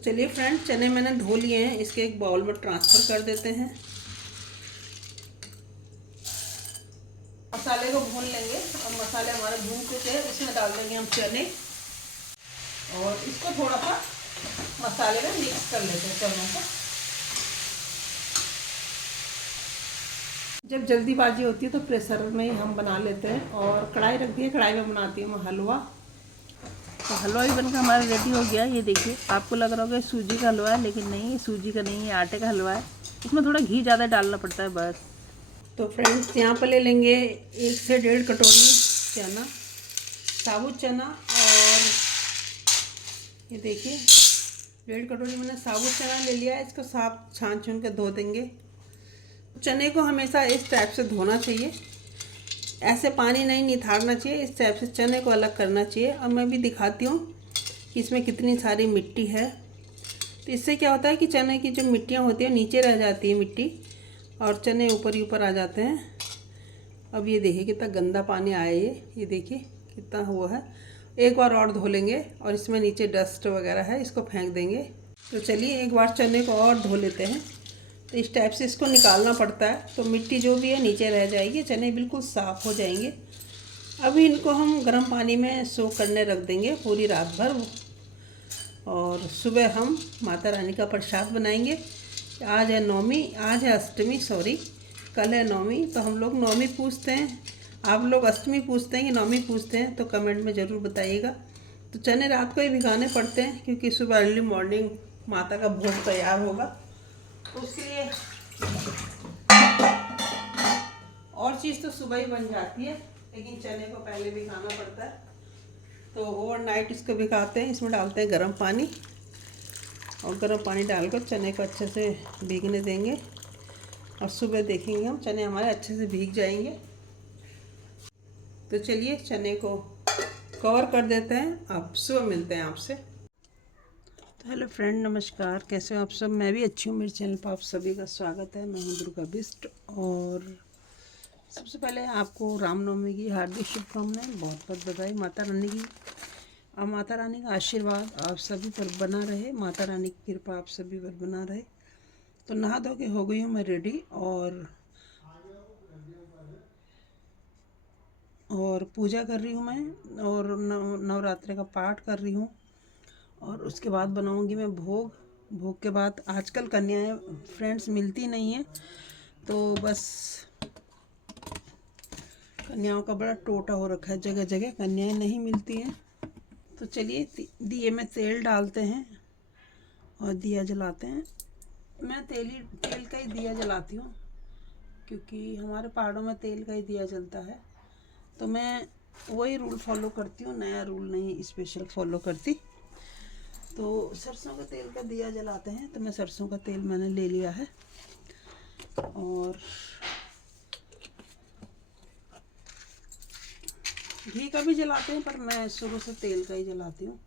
चलिए फ्रेंड, चने मैंने धो लिए हैं, इसके एक बाउल में ट्रांसफ़र कर देते हैं। मसाले को भून लेंगे और मसाले हमारे भून चुके हैं। इसमें डाल देंगे हम चने और इसको थोड़ा सा मसाले में मिक्स कर लेते हैं चनों को। जब जल्दीबाजी होती है तो प्रेशर में ही हम बना लेते हैं। और कढ़ाई रख दी है, कढ़ाई में बनाती हूँ मैं हलवा। तो हलवा भी बनकर हमारा रेडी हो गया। ये देखिए, आपको लग रहा होगा सूजी का हलवा है, लेकिन नहीं, ये सूजी का नहीं है, आटे का हलवा है। इसमें थोड़ा घी ज़्यादा डालना पड़ता है बस। तो फ्रेंड्स, यहाँ पर ले लेंगे 1 से 1.5 कटोरी चना, साबुत चना। और ये देखिए 1.5 कटोरी मैंने साबुत चना ले लिया है। इसको साफ छान छून के धो देंगे। चने को हमेशा इस टाइप से धोना चाहिए, ऐसे पानी नहीं निथारना चाहिए। इस टाइप से चने को अलग करना चाहिए। अब मैं भी दिखाती हूँ कि इसमें कितनी सारी मिट्टी है। तो इससे क्या होता है कि चने की जो मिट्टियाँ होती हैं नीचे रह जाती है मिट्टी, और चने ऊपर ही ऊपर आ जाते हैं। अब ये देखिए कितना गंदा पानी आया ये देखिए कितना हुआ है। एक बार और धो लेंगे और इसमें नीचे डस्ट वगैरह है, इसको फेंक देंगे। तो चलिए एक बार चने को और धो लेते हैं। तो इस टाइप से इसको निकालना पड़ता है, तो मिट्टी जो भी है नीचे रह जाएगी, चने बिल्कुल साफ़ हो जाएंगे। अभी इनको हम गर्म पानी में सोक करने रख देंगे पूरी रात भर। और सुबह हम माता रानी का प्रसाद बनाएंगे। आज है नवमी, आज है अष्टमी, सॉरी, कल है नवमी। तो हम लोग नवमी पूजते हैं, आप लोग अष्टमी पूजते हैं कि नवमी पूजते हैं, तो कमेंट में ज़रूर बताइएगा। तो चने रात को ही भिगाने पड़ते हैं क्योंकि सुबह अर्ली मॉर्निंग माता का भोग तैयार होगा। तो उसके लिए और चीज़ तो सुबह ही बन जाती है, लेकिन चने को पहले भिगाना पड़ता है। तो ओवरनाइट इसको भिगाते हैं। इसमें डालते हैं गर्म पानी, और गर्म पानी डालकर चने को अच्छे से भीगने देंगे। और सुबह देखेंगे हम चने हमारे अच्छे से भीग जाएंगे। तो चलिए चने को कवर कर देते हैं। आप सुबह मिलते हैं आपसे। तो हेलो फ्रेंड, नमस्कार, कैसे हो आप सब? मैं भी अच्छी हूँ। मेरे चैनल पर आप सभी का स्वागत है। मैं हूँ दुर्गा बिस्ट। और सबसे पहले आपको रामनवमी की हार्दिक शुभकामनाएं, बहुत बहुत बधाई माता रानी की। और माता रानी का आशीर्वाद आप सभी पर बना रहे, माता रानी की कृपा आप सभी पर बना रहे। तो नहा धो के हो गई हूँ मैं रेडी, और पूजा कर रही हूँ मैं, और नवरात्रि का पाठ कर रही हूँ। और उसके बाद बनाऊँगी मैं भोग। भोग के बाद आजकल कन्याएं फ्रेंड्स मिलती नहीं हैं, तो बस कन्याओं का बड़ा टोटा हो रखा है, जगह जगह कन्याएं नहीं मिलती हैं। तो चलिए दिए में तेल डालते हैं और दिया जलाते हैं। मैं तेल का ही दिया जलाती हूँ, क्योंकि हमारे पहाड़ों में तेल का ही दिया जलता है। तो मैं वही रूल फॉलो करती हूँ, नया रूल नहीं स्पेशल फॉलो करती। तो सरसों का तेल का दिया जलाते हैं, तो मैं सरसों का तेल मैंने ले लिया है। और घी का भी जलाते हैं, पर मैं शुरू से तेल का ही जलाती हूँ।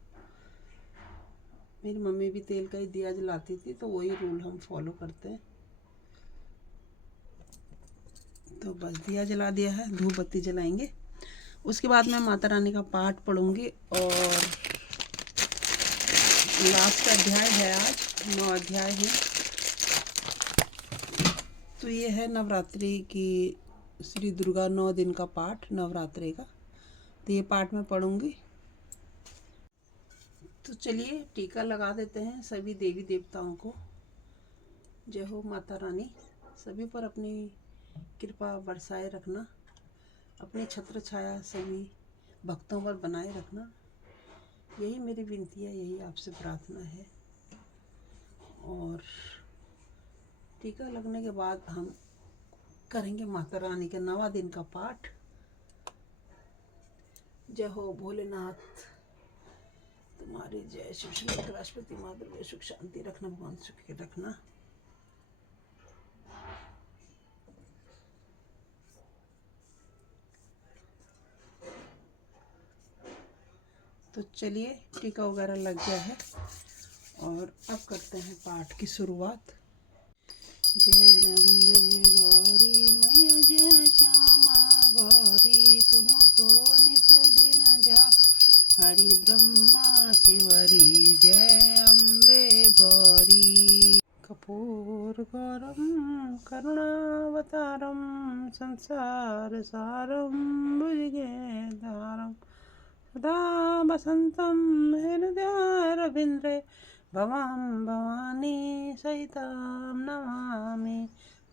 मेरी मम्मी भी तेल का ही दिया जलाती थी, तो वही रूल हम फॉलो करते हैं। तो बस दिया जला दिया है, धूप बत्ती जलाएंगे। उसके बाद मैं माता रानी का पाठ पढ़ूंगी। और लास्ट अध्याय है, आज 9 अध्याय है। तो ये है नवरात्रि की श्री दुर्गा 9 दिन का पाठ नवरात्रि का। तो ये पाठ मैं पढ़ूंगी। तो चलिए टीका लगा देते हैं सभी देवी देवताओं को। जय हो माता रानी, सभी पर अपनी कृपा बरसाए रखना, अपनी छत्र छाया सभी भक्तों पर बनाए रखना। यही मेरी विनती है, यही आपसे प्रार्थना है। और टीका लगने के बाद हम करेंगे माता रानी के 9 दिन का पाठ। जय हो भोलेनाथ तुम्हारी जय। शिव शंकर राष्ट्रपति माँ दुर्गा सुख शांति रखना, भगवान सुख के रखना। तो चलिए टीका वगैरह लग गया है, और अब करते हैं पाठ की शुरुआत। जय अम्बे गौरी मैया, जय श्यामा गौरी, तुमको निस दिन ध्यान हरि ब्रह्मा शिवरी जय अम्बे गौरी। कपूर गौरम करुणावतारम संसार सारम भुजगेन्द्रहारम सदा वसन्तं हृदयारविन्द्रे भवं भवानी सहितं नमामि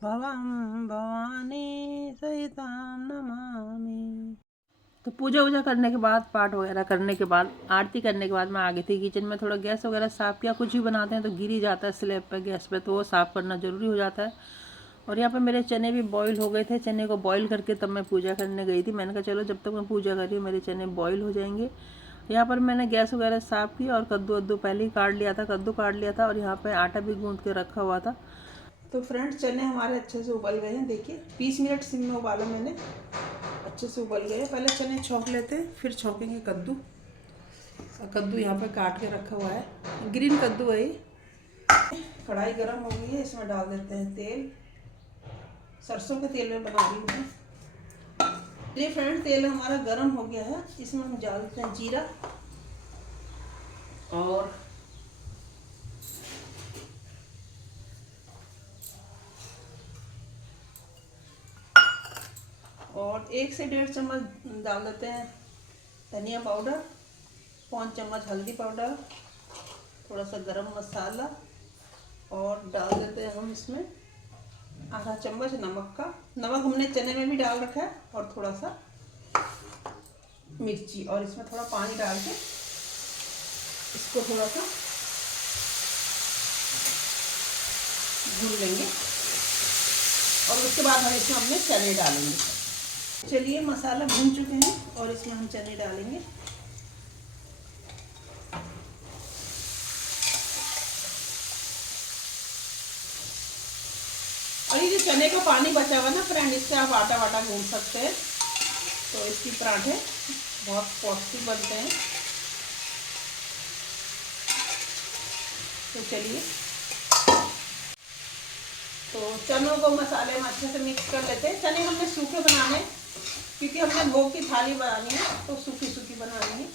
भवं भवानी सहितं नमामि। तो पूजा वूजा करने के बाद, पाठ वगैरह करने के बाद, आरती करने के बाद मैं आ गई थी किचन में। थोड़ा गैस वगैरह साफ़ किया। कुछ भी बनाते हैं तो गिर ही जाता है स्लैब पे, गैस पे, तो वो साफ़ करना ज़रूरी हो जाता है। और यहाँ पे मेरे चने भी बॉईल हो गए थे। चने को बॉईल करके तब मैं पूजा करने गई थी। मैंने कहा चलो जब तक मैं पूजा कर रही हूँ मेरे चने बॉईल हो जाएंगे। यहाँ पर मैंने गैस वगैरह साफ़ की और कद्दू वद्दू पहले ही काट लिया था, कद्दू काट लिया था। और यहाँ पर आटा भी गूँथ के रखा हुआ था। तो फ्रेंड्स, चने हमारे अच्छे से उबल गए हैं। देखिए 20 मिनट सिम में उबाला मैंने, अच्छे से उबल गए। पहले चने छौंक लेते हैं, फिर छौंकेंगे कद्दू। और कद्दू यहाँ पे काट के रखा हुआ है, ग्रीन कद्दू है। कढ़ाई गरम हो गई है, इसमें डाल देते हैं तेल। सरसों के तेल में बना रही हूँ मैं। चलिए फ्रेंड, तेल हमारा गरम हो गया है। इसमें हम डालते हैं जीरा और 1 से 1.5 चम्मच डाल देते हैं धनिया पाउडर, 5 चम्मच हल्दी पाउडर, थोड़ा सा गरम मसाला, और डाल देते हैं हम इसमें आधा चम्मच नमक का। नमक हमने चने में भी डाल रखा है, और थोड़ा सा मिर्ची। और इसमें थोड़ा पानी डाल के इसको थोड़ा सा भून लेंगे। और उसके बाद हम इसमें अपने चने डालेंगे। चलिए, मसाला भून चुके हैं और इसमें हम चने डालेंगे। और ये जो चने का पानी बचा हुआ ना फ्रेंड, इससे आप आटा वाटा गूंथ सकते हैं। तो इसकी पराठे बहुत पौष्टिक बनते हैं। तो चलिए, तो चनों को मसाले में अच्छे से मिक्स कर लेते हैं। चने हमने सूखे बनाने हैं, क्योंकि हमने भोग की थाली बनानी है, तो सूखी सूखी बनानी है।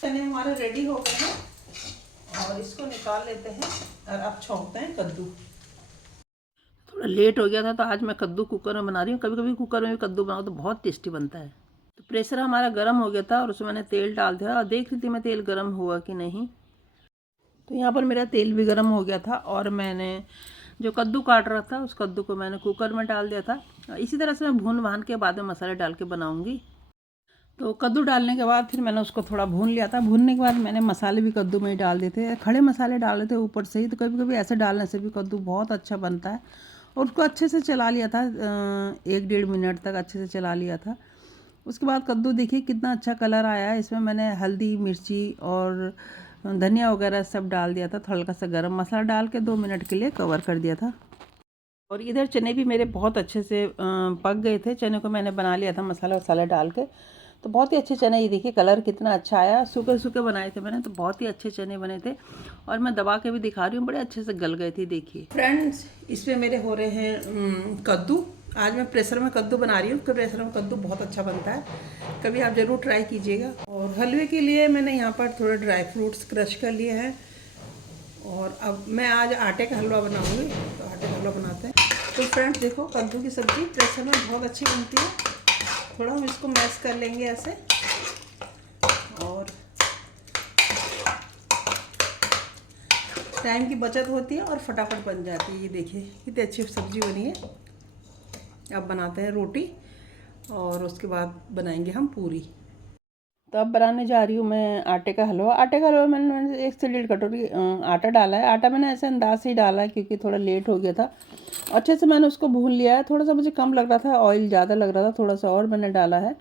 चने हमारे रेडी हो गए हैं और इसको निकाल लेते हैं। और अब छौंकते हैं कद्दू। थोड़ा लेट हो गया था, तो आज मैं कद्दू कुकर में बना रही हूँ। कभी कभी कुकर में भी कद्दू बनाओ तो बहुत टेस्टी बनता है। तो प्रेशर हमारा गर्म हो गया था और उसमें मैंने तेल डाल दिया और देख रही थी मैं तेल गर्म हुआ कि नहीं। तो यहाँ पर मेरा तेल भी गर्म हो गया था और मैंने जो कद्दू काट रहा था उस कद्दू को मैंने कुकर में डाल दिया था। इसी तरह से मैं भून भान के बाद में मसाले डाल के बनाऊंगी। तो कद्दू डालने के बाद फिर मैंने उसको थोड़ा भून लिया था। भूनने के बाद मैंने मसाले भी कद्दू में ही डाल देते, खड़े मसाले डाल देते ऊपर से ही। तो कभी कभी ऐसे डालने से भी कद्दू बहुत अच्छा बनता है। और उसको अच्छे से चला लिया था, 1-1.5 मिनट तक अच्छे से चला लिया था। उसके बाद कद्दू देखिए कितना अच्छा कलर आया है। इसमें मैंने हल्दी, मिर्ची और धनिया वगैरह सब डाल दिया था। हल्का सा गरम मसाला डाल के 2 मिनट के लिए कवर कर दिया था। और इधर चने भी मेरे बहुत अच्छे से पक गए थे। चने को मैंने बना लिया था मसाला वसाला डाल के। तो बहुत ही अच्छे चने, ये देखिए कलर कितना अच्छा आया। सूखे सूखे बनाए थे मैंने, तो बहुत ही अच्छे चने बने थे। और मैं दबा के भी दिखा रही हूँ, बड़े अच्छे से गल गए थे। देखिए फ्रेंड्स, इसमें मेरे हो रहे हैं कद्दू। आज मैं प्रेशर में कद्दू बना रही हूँ, क्योंकि प्रेशर में कद्दू बहुत अच्छा बनता है। कभी आप ज़रूर ट्राई कीजिएगा। और हलवे के लिए मैंने यहाँ पर थोड़े ड्राई फ्रूट्स क्रश कर लिए हैं। और अब मैं आज आटे का हलवा बनाऊँगी, तो आटे का हलवा बनाते हैं। तो फ्रेंड्स देखो, कद्दू की सब्ज़ी प्रेशर में बहुत अच्छी बनती है। थोड़ा हम इसको मैश कर लेंगे ऐसे, और टाइम की बचत होती है और फटाफट बन जाती है। ये देखिए कितनी अच्छी सब्ज़ी बनी है। अब बनाते हैं रोटी और उसके बाद बनाएंगे हम पूरी। तो अब बनाने जा रही हूँ मैं आटे का हलवा। आटे का हलवा मैंने 1 से 1.5 कटोरी आटा डाला है। आटा मैंने ऐसे अंदाज से ही डाला है, क्योंकि थोड़ा लेट हो गया था। अच्छे से मैंने उसको भून लिया है। थोड़ा सा मुझे कम लग रहा था, ऑयल ज़्यादा लग रहा था, थोड़ा सा और मैंने डाला है।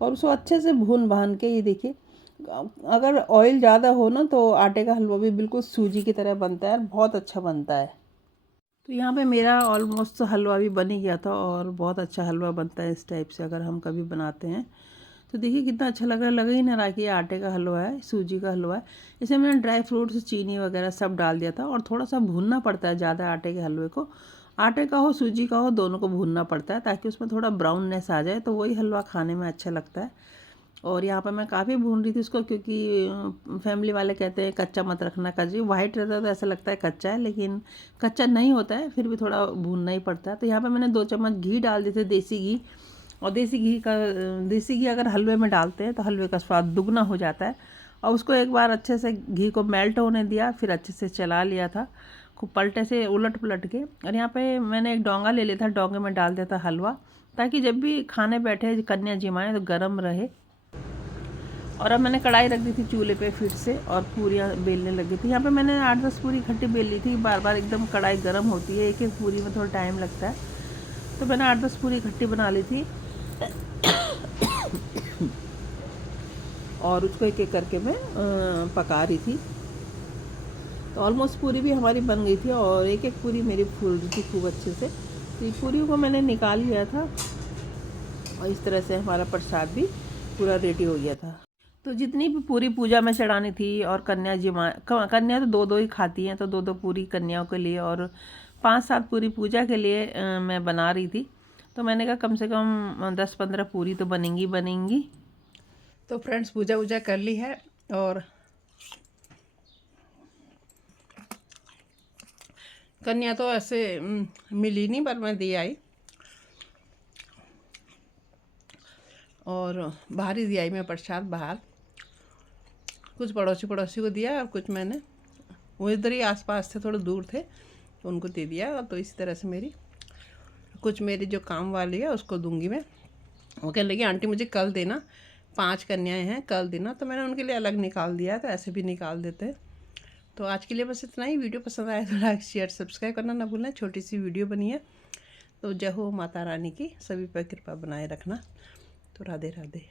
और उसको अच्छे से भून भान के, ये देखिए अगर ऑयल ज़्यादा हो ना तो आटे का हलवा भी बिल्कुल सूजी की तरह बनता है, बहुत अच्छा बनता है। तो यहाँ पे मेरा ऑलमोस्ट हलवा भी बन ही गया था, और बहुत अच्छा हलवा बनता है इस टाइप से अगर हम कभी बनाते हैं। तो देखिए कितना अच्छा लग ही ना रहा कि ये आटे का हलवा है, सूजी का हलवा है। इसमें मैंने ड्राई फ्रूट्स, चीनी वगैरह सब डाल दिया था। और थोड़ा सा भूनना पड़ता है ज़्यादा आटे के हलवे को। आटे का हो, सूजी का हो, दोनों को भूनना पड़ता है, ताकि उसमें थोड़ा ब्राउननेस आ जाए, तो वही हलवा खाने में अच्छा लगता है। और यहाँ पर मैं काफ़ी भून रही थी उसको, क्योंकि फैमिली वाले कहते हैं कच्चा मत रखना, कच्ची वाइट रहता है तो ऐसा लगता है कच्चा है, लेकिन कच्चा नहीं होता है, फिर भी थोड़ा भूनना ही पड़ता है। तो यहाँ पर मैंने 2 चम्मच घी डाल दिए थे, देसी घी। और देसी घी अगर हलवे में डालते हैं तो हलवे का स्वाद दुगना हो जाता है। और उसको एक बार अच्छे से घी को मेल्ट होने दिया, फिर अच्छे से चला लिया था खूब पलटे से उलट पुलट के। और यहाँ पे मैंने एक डोंगा ले लिया था, डोंगे में डाल दिया था हलवा, ताकि जब भी खाने बैठे कन्या जिमाएँ तो गर्म रहे। और अब मैंने कढ़ाई रख दी थी चूल्हे पे फिर से, और पूरियाँ बेलने लगी थी। यहाँ पे मैंने 8-10 पूरी इकट्ठी बेल ली थी। बार बार एकदम कढ़ाई गर्म होती है, एक एक पूरी में थोड़ा टाइम लगता है, तो मैंने 8-10 पूरी इकट्ठी बना ली थी। और उसको एक एक करके मैं पका रही थी। तो ऑलमोस्ट पूरी भी हमारी बन गई थी, और एक एक पूरी मेरी फूल रही थी खूब अच्छे से। तो ये पूरियों को मैंने निकाल लिया था, और इस तरह से हमारा प्रसाद भी पूरा रेडी हो गया था। तो जितनी भी पूरी पूजा में चढ़ानी थी, और कन्या तो 2-2 ही खाती हैं, तो 2-2 पूरी कन्याओं के लिए और 5-7 पूरी पूजा के लिए मैं बना रही थी। तो मैंने कहा कम से कम 10-15 पूरी तो बनेंगी। तो फ्रेंड्स, पूजा वूजा कर ली है, और कन्या तो ऐसे मिली नहीं, पर मैं दे आई, और बाहर ही दिया आई मैं प्रसाद बाहर। कुछ पड़ोसी को दिया, और कुछ मैंने वो इधर ही आसपास थे, थोड़े दूर थे, तो उनको दे दिया। तो इसी तरह से कुछ मेरी जो काम वाली है उसको दूंगी मैं। वो कहने लगी आंटी मुझे कल देना, 5 कन्याएं हैं, कल देना। तो मैंने उनके लिए अलग निकाल दिया, तो ऐसे भी निकाल देते हैं। तो आज के लिए बस इतना ही। वीडियो पसंद आए तो लाइक शेयर सब्सक्राइब करना ना भूलें। छोटी सी वीडियो बनी है, तो जय हो माता रानी की, सभी पर कृपा बनाए रखना। तो राधे राधे।